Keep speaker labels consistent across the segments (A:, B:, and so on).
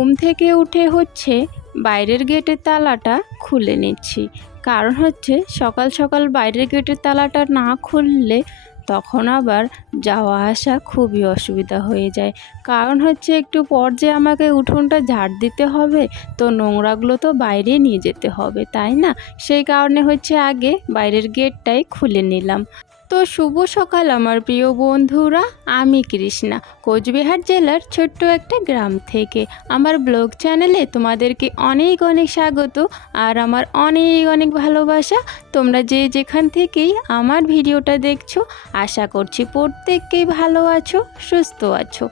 A: ঘুম থেকে উঠে হচ্ছে বাইরের গেটের তালাটা খুলে নিচ্ছি। কারণ হচ্ছে সকাল সকাল বাইরের গেটের তালাটা না খুললে তখন আবার যাওয়া আসা খুবই অসুবিধা হয়ে যায়। কারণ হচ্ছে একটু পর যে আমাকে উঠোনটা ঝাড় দিতে হবে, তো নোংরাগুলো তো বাইরে নিয়ে যেতে হবে, তাই না? সেই কারণে হচ্ছে আগে বাইরের গেটটাই খুলে নিলাম। তো শুভ সকাল আমার প্রিয় বন্ধুরা। আমি কৃষ্ণা, কোচবিহার জেলার ছোট্ট একটা গ্রাম থেকে। আমার ব্লগ চ্যানেলে তোমাদেরকে অনেক অনেক স্বাগত আর আমার অনেক অনেক ভালোবাসা। তোমরা যে যেখান থেকেই আমার ভিডিওটা দেখছ, আশা করছি প্রত্যেককেই ভালো আছো, সুস্থ আছো,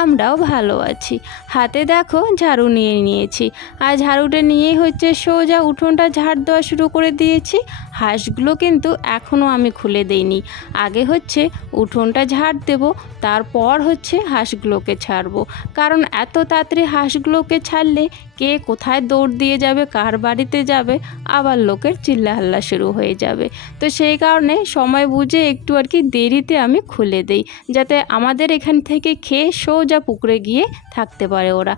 A: আমরাও ভালো আছি। হাতে দেখো ঝাড়ু নিয়ে নিয়েছি। আর ঝাড়ুটা নিয়ে হচ্ছে সোজা উঠোনটা ঝাড় দেওয়া শুরু করে দিয়েছি। হাঁসগুলো কিন্তু এখনও আমি খুলে দেইনি। আগে হচ্ছে উঠোনটা ঝাড় দেব, তারপর হচ্ছে হাঁসগুলোকে ছাড়বো। কারণ এত তাড়াতাড়ি হাঁসগুলোকে ছাড়লে কে কোথায় দৌড় দিয়ে যাবে, কার বাড়িতে যাবে, আবার লোকের চিল্লাহাল্লা শুরু হয়ে যাবে। তো সেই কারণে সময় বুঝে একটু আর কি দেরিতে আমি খুলে দেই, যাতে আমাদের এখান থেকে খেয়ে সোজা পুকুরে গিয়ে থাকতে পারে ওরা।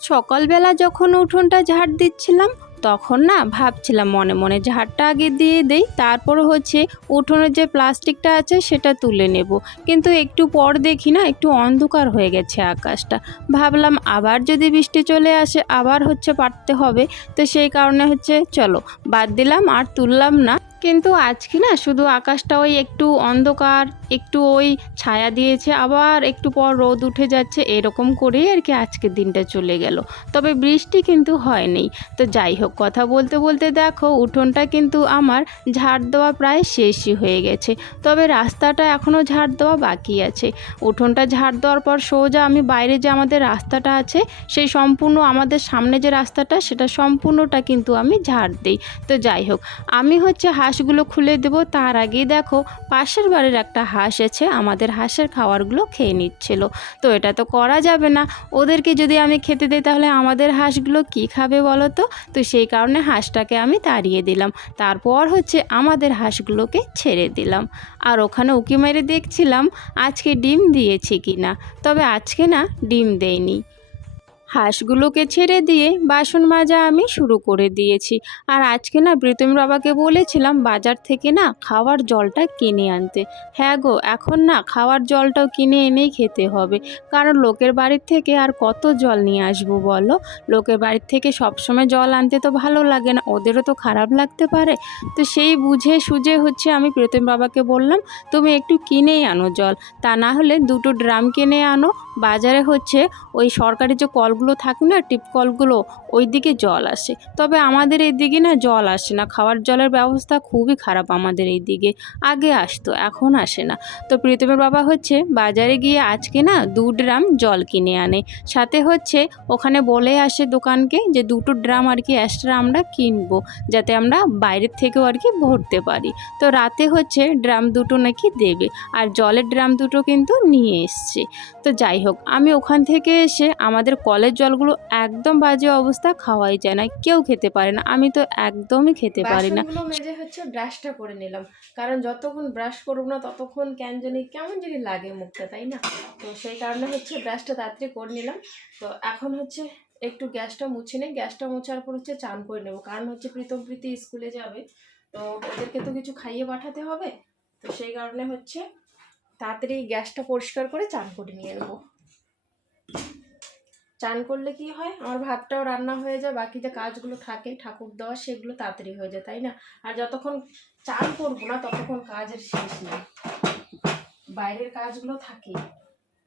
A: সকালবেলা যখন উঠোনটা ঝাড় দিচ্ছিলাম তখন না ভাবছিলাম মনে মনে ঝাড়টা আগে দিয়ে দেই, তারপর হচ্ছে উঠোনের যে প্লাস্টিকটা আছে সেটা তুলে নেব। কিন্তু একটু পর দেখি না একটু অন্ধকার হয়ে গেছে আকাশটা। ভাবলাম আবার যদি বৃষ্টি চলে আসে আবার হচ্ছে পারতে হবে। তো সেই কারণে হচ্ছে চলো বাদ দিলাম আর তুললাম না। কিন্তু আজকে না শুধু আকাশটা ওই একটু অন্ধকার, একটু ওই ছায়া দিয়েছে, আবার একটু পর রোদ উঠে যাচ্ছে, এরকম করেই আর কি আজকের দিনটা চলে গেল। তবে বৃষ্টি কিন্তু হয়নি। তো যাই হোক, কথা বলতে বলতে দেখো, উঠোনটা কিন্তু আমার ঝাড় দেওয়া প্রায় শেষই হয়ে গেছে। তবে রাস্তাটা এখনও ঝাড় দেওয়া বাকি আছে। উঠোনটা ঝাড় দেওয়ার পর সোজা আমি বাইরে যে আমাদের রাস্তাটা আছে, সেই সম্পূর্ণ আমাদের সামনে যে রাস্তাটা, সেটা সম্পূর্ণটা কিন্তু আমি ঝাড় দিই। তো যাই হোক, আমি হচ্ছে হাঁসগুলো খুলে দেবো। তার আগেই দেখো, পাশের বাড়ির একটা হাঁস আছে আমাদের হাঁসের খাবারগুলো খেয়ে নিচ্ছিল। তো এটা তো করা যাবে না। ওদেরকে যদি আমি খেতে দিই, তাহলে আমাদের হাঁসগুলো কি খাবে বলো তো? তো সেই কারণে হাঁসটাকে আমি তাড়িয়ে দিলাম। তারপর হচ্ছে আমাদের হাঁসগুলোকে ছেড়ে দিলাম। আর ওখানে উকি মেরে দেখছিলাম, আজকে ডিম দিয়েছে কি না তবে আজকে না, ডিম দেয়নি। হাঁসগুলোকে ছেড়ে দিয়ে বাসন মাজা আমি শুরু করে দিয়েছি। আর আজকে না প্রীতম বাবাকে বলেছিলাম বাজার থেকে না খাওয়ার জলটা কিনে আনতে। হ্যাঁ গো, এখন না খাওয়ার জলটাও কিনে এনেই খেতে হবে। কারণ লোকের বাড়ির থেকে আর কত জল নিয়ে আসব বলো? লোকের বাড়ির থেকে সবসময় জল আনতে তো ভালো লাগে না, ওদেরও তো খারাপ লাগতে পারে। তো সেই বুঝে সুঝে হচ্ছে আমি প্রীতম বাবাকে বললাম, তুমি একটু কিনেই আনো জল। তা না হলে দুটো ড্রাম কিনে আনো। বাজারে হচ্ছে ওই সরকারি যে কলগুলো থাকে না টিপ কলগুলো ওই দিকে জল আসে। তবে আমাদের এই দিকে না জল আসে না। খাওয়ার জলের ব্যবস্থা খুবই খারাপ আমাদের এই দিকে আগে আসতো, এখন আসে না। তো প্রীতমের বাবা হচ্ছে বাজারে গিয়ে আজকে না দু ড্রাম জল কিনে আনে। সাথে হচ্ছে ওখানে বলে আসে দোকানকে যে দুটো ড্রাম আর কি এক্সট্রা আমরা কিনবো, যাতে আমরা বাইরের থেকেও আর কি ভরতে পারি। তো রাতে হচ্ছে ড্রাম দুটো নাকি দেবে আর জলের ড্রাম দুটো কিন্তু নিয়ে এসছে। তো যাই হোক, আমি ওখান থেকে এসে আমাদের কলের জলগুলো একদম বাজে অবস্থা, খাওয়াই যায় না, কেউ খেতে পারে না, আমি তো একদমই খেতে পারি না।
B: মেজে হচ্ছে ব্রাশটা করে নিলাম, কারণ যতক্ষণ ব্রাশ করব না ততক্ষণ কেন জানি, কেমন জানি লাগে মুখটা, তাই না? তো সেই কারণে হচ্ছে ব্রাশটা তাড়াতাড়ি করে নিলাম। তো এখন হচ্ছে একটু গ্যাসটা মুছে নেই, গ্যাসটা মোছার পর হচ্ছে চান করে নেব, কারণ হচ্ছে প্রীতম প্রীতি স্কুলে যাবে, তো ওদেরকে তো কিছু খাইয়ে পাঠাতে হবে, তো সেই কারণে হচ্ছে তাড়াতাড়ি গ্যাসটা পরিষ্কার করে চান করে নিয়ে নেব। চান করলে কি হয়? আমার ভাতটাও রান্না হয়ে যায়, বাকি যে কাজগুলো থাকে, ঠাকুর দেওয়া, সেগুলো তাড়াতাড়ি হয়ে যায়, তাই না? আর যতক্ষণ চান করব না, ততক্ষণ কাজের শেষ নেই। বাইরের কাজগুলো থাকে।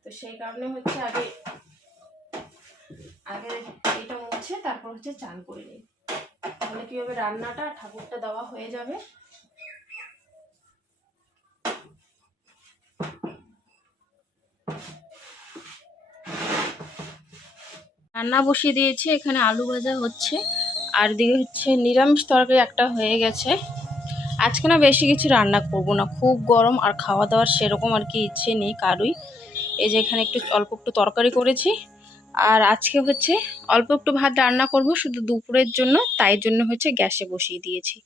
B: তো সেই কারণে হচ্ছে আগে আগে এটা মুছে, তারপর হচ্ছে চান করে নিই। তাহলে কি হবে রান্নাটা, ঠাকুরটা দেওয়া হয়ে যাবে রান্না বসিয়ে দিয়েছি, এখানে আলু ভাজা হচ্ছে। আর দিকে হচ্ছে নিরামিষ তরকারি একটা হয়ে গেছে। আজকে না বেশি কিছু রান্না করব না, খুব গরম আর খাওয়া দাওয়ার সেরকম আর কি ইচ্ছে নেই কারুই। এই যে এখানে একটু অল্প একটু তরকারি করেছি। আর আজকে হচ্ছে অল্প একটু ভাত রান্না করব শুধু দুপুরের জন্য, তাই জন্য হচ্ছে গ্যাসে বসিয়ে দিয়েছি।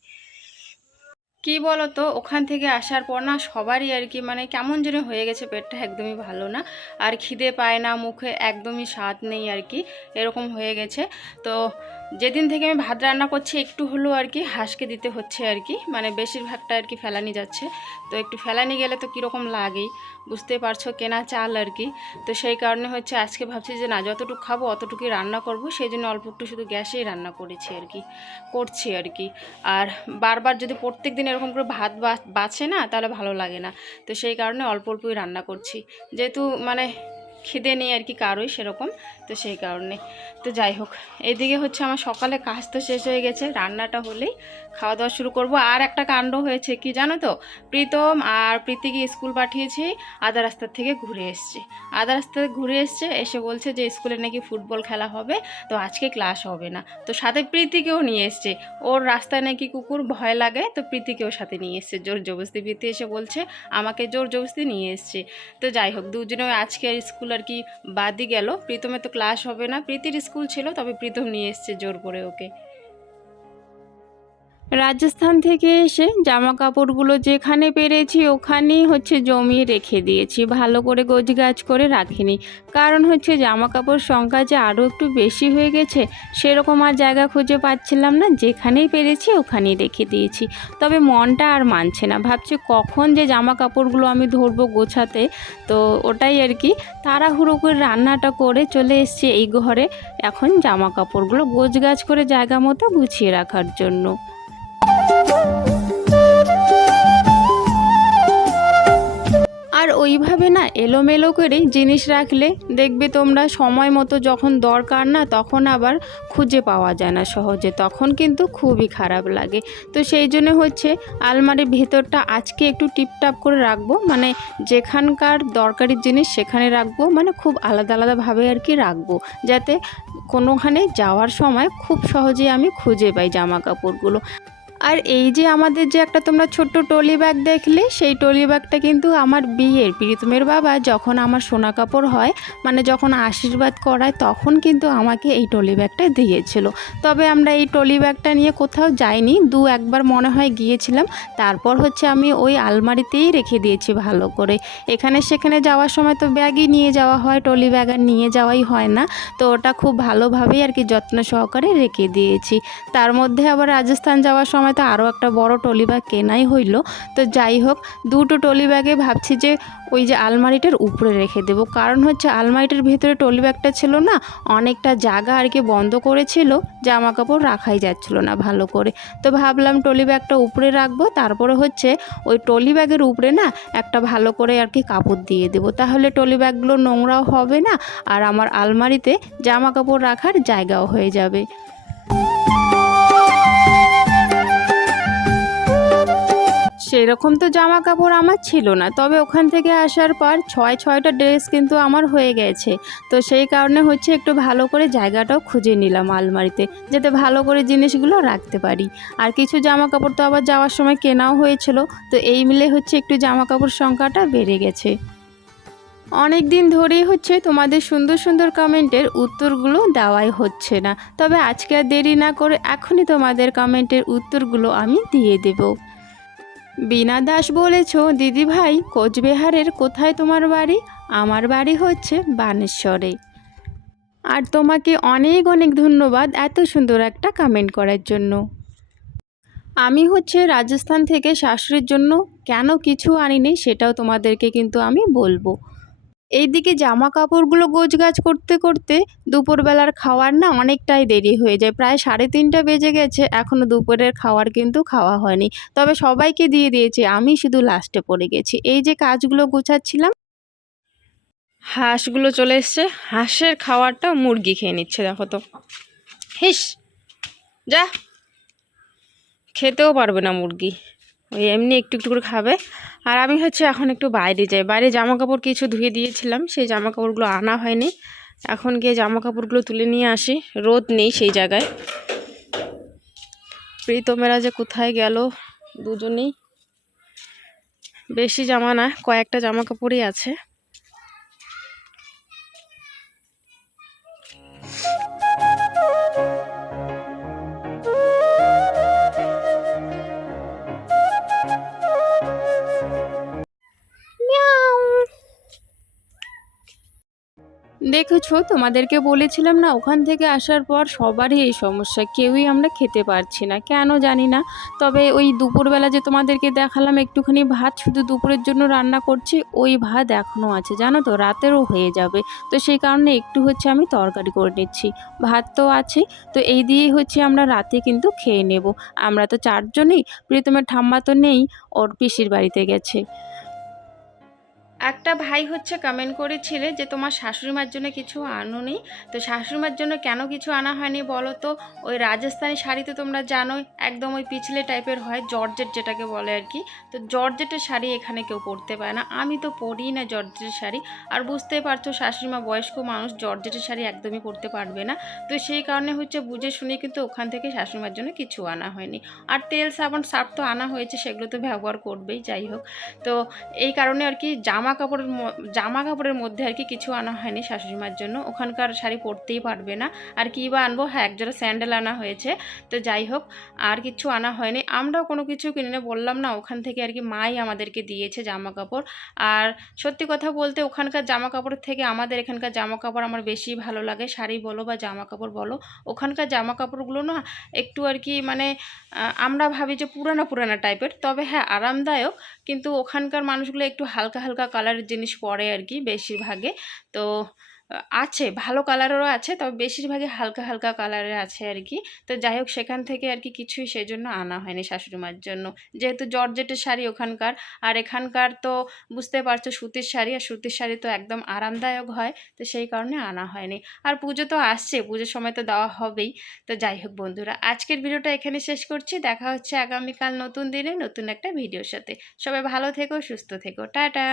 A: কি বলো তো ওখান থেকে আসার পর না সবারই আর কি মানে কেমন যেন হয়ে গেছে পেটটা একদমই ভালো না। আর খিদে পায় না, মুখে একদমই স্বাদ নেই আর কি। এরকম হয়ে গেছে। তো যেদিন থেকে আমি ভাত রান্না করছি, একটু হলেও আর কি হাঁসকে দিতে হচ্ছে আর কি। মানে বেশিরভাগটা আর কি ফেলানি যাচ্ছে। তো একটু ফেলানি গেলে তো কীরকম লাগেই, বুঝতে পারছ? কেনা চাল আর কি। তো সেই কারণে হচ্ছে আজকে ভাবছি যে না, যতটুকু খাব, অতটুকুই রান্না করব। সেই জন্য অল্প একটু শুধু গ্যাসেই রান্না করেছি আর কি, করছি আর কি। আর বারবার যদি প্রত্যেক দিন এরকম করে ভাত বা- বাঁচে না, তাহলে ভালো লাগে না। তো সেই কারণে অল্প অল্পই রান্না করছি। যেহেতু মানে খিদে নেই আর কি কারোই সেরকম তো সেই কারণে। তো যাই হোক, এদিকে হচ্ছে আমার সকালে কাজ তো শেষ হয়ে গেছে, রান্নাটা হলেই খাওয়া দাওয়া শুরু করব। আর একটা কাণ্ড হয়েছে কি জানো তো? প্রীতম আর প্রীতিকে স্কুল পাঠিয়েছি আদা রাস্তার থেকে ঘুরে এসছে। আদা রাস্তা ঘুরে এসছে, এসে বলছে যে স্কুলে নাকি ফুটবল খেলা হবে, তো আজকে ক্লাস হবে না। তো সাথে প্রীতিকেও নিয়ে এসছে। ওর রাস্তায় নাকি কুকুর ভয় লাগে, তো প্রীতিকেও সাথে নিয়ে এসছে। জোর জবরদস্তি প্রীতি এসে বলছে, আমাকে জোর জবরদস্তি নিয়ে এসছে। তো যাই হোক দুজনে আজকে স্কুল আর কি বাদই গেল। প্রীতমে তো ক্লাস হবে না প্রীতির স্কুল ছিল তবে প্রীতম নিয়ে এসছে জোর করে ওকে। রাজস্থান থেকে এসে জামা কাপড়গুলো যেখানে পেরেছি ওখানেই হচ্ছে জমিয়ে রেখে দিয়েছি। ভালো করে গোছগাছ করে রাখিনি। কারণ হচ্ছে জামা কাপড় সংখ্যা যে আরও একটু বেশি হয়ে গেছে, সেরকম আর জায়গা খুঁজে পাচ্ছিলাম না। যেখানেই পেরেছি ওখানেই রেখে দিয়েছি। তবে মনটা আর মানছে না। ভাবছি কখন যে জামা কাপড়গুলো আমি ধরবো গোছাতে, তো ওটাই আর কি। তাড়াহুড়ো করে রান্নাটা করে চলে এসেছি এই ঘরে। এখন জামা কাপড়গুলো গোছগাছ করে জায়গা মতো গুছিয়ে রাখার জন্য। আর ওইভাবে না এলোমেলো করে জিনিস রাখলে দেখবে তোমরা সময় মতো যখন দরকার না তখন আবার খুঁজে পাওয়া যায় না সহজে, তখন কিন্তু খুবই খারাপ লাগে। তো সেই জন্য হচ্ছে আলমারির ভেতরটা আজকে একটু টিপটাপ করে রাখব মানে যেখানকার দরকারি জিনিস সেখানে রাখব মানে খুব আলাদা আলাদাভাবে আর কি রাখব, যাতে কোনোখানে যাওয়ার সময় খুব সহজেই আমি খুঁজে পাই জামা কাপড়গুলো আর এই যে আমাদের যে একটা তোমরা ছোট্ট টলি ব্যাগ দেখলে, সেই টলি ব্যাগটা কিন্তু আমার বিয়ের, প্রীতমের বাবা যখন আমার সোনা কাপড় হয় মানে যখন আশীর্বাদ করায়, তখন কিন্তু আমাকে এই টলি ব্যাগটা দিয়েছিল। তবে আমরা এই টলি ব্যাগটা নিয়ে কোথাও যাইনি, দু একবার মনে হয় গিয়েছিলাম, তারপর হচ্ছে আমি ওই আলমারিতেই রেখে দিয়েছি ভালো করে। এখানে সেখানে যাওয়ার সময় তো ব্যাগই নিয়ে যাওয়া হয় টলি ব্যাগ আর নিয়ে যাওয়াই হয় না, তো ওটা খুব ভালোভাবেই আর কি যত্ন সহকারে রেখে দিয়েছি। তার মধ্যে আবার রাজস্থান যাওয়ার সময় তো আরও একটা বড় টলি ব্যাগ কেনাই হইল। তো যাই হোক, দুটো টলি ব্যাগে ভাবছি যে ওই যে আলমারিটার উপরে রেখে দেবো। কারণ হচ্ছে আলমারিটার ভিতরে টলি ব্যাগটা ছিল না, অনেকটা জায়গা আর কি বন্ধ করেছিল জামা কাপড় রাখাই যাচ্ছিল না ভালো করে। তো ভাবলাম টলি ব্যাগটা উপরে রাখব, তারপরে হচ্ছে ওই টলি ব্যাগের উপরে না একটা ভালো করে আর কি কাপড় দিয়ে দেবো। তাহলে টলি ব্যাগগুলো নোংরাও হবে না, আর আমার আলমারিতে জামা কাপড় রাখার জায়গাও হয়ে যাবে। সেরকম তো জামা কাপড় আমার ছিল না। তবে ওখান থেকে আসার পর ছয়, ছয়টা ড্রেস কিন্তু আমার হয়ে গেছে। তো সেই কারণে হচ্ছে একটু ভালো করে জায়গাটাও খুঁজে নিলাম আলমারিতে, যাতে ভালো করে জিনিসগুলো রাখতে পারি। আর কিছু জামা কাপড় তো আবার যাওয়ার সময় কেনাও হয়েছিল, তো এই মিলে হচ্ছে একটু জামা কাপড় সংখ্যাটা বেড়ে গেছে। অনেক দিন ধরেই হচ্ছে তোমাদের সুন্দর সুন্দর কমেন্টের উত্তরগুলো দেওয়াই হচ্ছে না। তবে আজকে আর দেরি না করে এখনই তোমাদের কমেন্টের উত্তরগুলো আমি দিয়ে দেবো। বীণা দাস বলেছ, দিদিভাই, কোচবিহারের কোথায় তোমার বাড়ি? আমার বাড়ি হচ্ছে বানেশ্বরে। আর তোমাকে অনেক অনেক ধন্যবাদ এত সুন্দর একটা কমেন্ট করার জন্য। আমি হচ্ছে রাজস্থান থেকে শাশুড়ির জন্য কেন কিছু আনিনি সেটাও তোমাদেরকে কিন্তু আমি বলব। এইদিকে জামা কাপড়গুলো গোছগাছ করতে করতে দুপুরবেলার খাওয়ার না অনেকটাই দেরি হয়ে যায়। প্রায় সাড়ে তিনটা বেজে গেছে এখনও দুপুরের খাওয়ার কিন্তু খাওয়া হয়নি। তবে সবাইকে দিয়ে দিয়েছি, আমি শুধু লাস্টে পড়ে গেছি। এই যে কাজগুলো গোছাচ্ছিলাম। হাঁসগুলো চলে এসছে। হাঁসের খাওয়ারটা মুরগি খেয়ে নিচ্ছে, দেখো তো। হিস যা। খেতেও পারবে না মুরগি। ওই এমনি একটু একটু করে খাবে। আর আমি হচ্ছে এখন একটু বাইরে যাই। বাইরে জামা কাপড় কিছু ধুয়ে দিয়েছিলাম, সেই জামা কাপড়গুলো আনা হয়নি। এখন গিয়ে জামা কাপড়গুলো তুলে নিয়ে আসি। রোদ নেই সেই জায়গায়। প্রীতমেরা যে কোথায় গেল দুজনেই। বেশি জামা না, কয়েকটা জামা কাপড়ই আছে।
B: দেখেছ, তোমাদেরকে বলেছিলাম না, ওখান থেকে আসার পর সবারই এই সমস্যা, কেউই আমরা খেতে পারছি না, কেন জানি না। তবে ওই দুপুরবেলা যে তোমাদেরকে দেখালাম, একটুখানি ভাত শুধু দুপুরের জন্য রান্না করছি, ওই ভাত এখনও আছে, জানো তো, রাতেরও হয়ে যাবে। তো সেই কারণে একটু হচ্ছে আমি তরকারি করে নিচ্ছি, ভাত তো আছে তো এই দিয়েই হচ্ছে আমরা রাতে কিন্তু খেয়ে নেব। আমরা তো চারজনই, প্রীতমের ঠাম্মা তো নেই, ওর পিসির বাড়িতে গেছে। একটা ভাই হচ্ছে কমেন্ট করেছিলে যে, তোমার শাশুড়িমার জন্য কিছু আনো আনোনি। তো শাশুড়িমার জন্য কেন কিছু আনা হয়নি বলো তো? ওই রাজস্থানি শাড়ি তো তোমরা জানোই, একদম ওই পিছলে টাইপের হয়, জর্জেট যেটাকে বলে আর কি। তো জর্জেটের শাড়ি এখানে কেউ পরতে পারে না। আমি তো পরি না জর্জেটের শাড়ি। আর বুঝতে পারছ, শাশুড়িমা বয়স্ক মানুষ, জর্জেটের শাড়ি একদমই পরতে পারবে না। তো সেই কারণে হচ্ছে বুঝে শুনে কিন্তু ওখান থেকে শাশুড়িমার জন্য কিছু আনা হয়নি। আর তেল, সাবান, সার্ফ তো আনা হয়েছে, সেগুলো তো ব্যবহার করবেই, যাই হোক। তো এই কারণে আর কি জামা কাপড়ের ম- জামা কাপড়ের মধ্যে আর কি কিছু আনা হয়নি শাশুড়িমার জন্য। ওখানকার শাড়ি পরতেই পারবে না। আর কী বা আনব? হ্যাঁ একজোড়া স্যান্ডেল আনা হয়েছে। তো যাই হোক, আর কিছু আনা হয়নি। আমরাও কোনো কিছু কিনে বললাম না, ওখান থেকে আর কি মাই আমাদেরকে দিয়েছে জামা কাপড় আর সত্যি কথা বলতে, ওখানকার জামা কাপড়ের থেকে আমাদের এখানকার জামা কাপড় আমার বেশি ভালো লাগে। শাড়ি বলো বা জামা কাপড় বলো, ওখানকার জামা কাপড়গুলো না একটু আর কি মানে আমরা ভাবি যে পুরানো পুরানো টাইপের তবে হ্যাঁ আরামদায়ক। কিন্তু ওখানকার মানুষগুলো একটু হালকা হালকা কালারের জিনিস পরে আর কি বেশিরভাগে। তো, আছে, ভালো কালারেরও আছে, তবে বেশিরভাগই হালকা হালকা কালারের আছে আর কি। তো যাই হোক, সেখান থেকে আর কি কিছুই সেজন্য আনা হয়নি শাশুড়ি মার জন্য। যেহেতু জর্জেটের শাড়ি ওখানকার, আর এখানকার তো বুঝতে পারছ সুতির শাড়ি, আর সুতির শাড়ি তো একদম আরামদায়ক হয়, তো সেই কারণে আনা হয়নি। আর পুজো তো আসছে, পুজোর সময় তো দেওয়া হবেই। তো যাই হোক বন্ধুরা, আজকের ভিডিওটা এখানে শেষ করছি। দেখা হচ্ছে আগামীকাল নতুন দিনে নতুন একটা ভিডিওর সাথে। সবাই ভালো থেকো, সুস্থ থেকো। টাটা!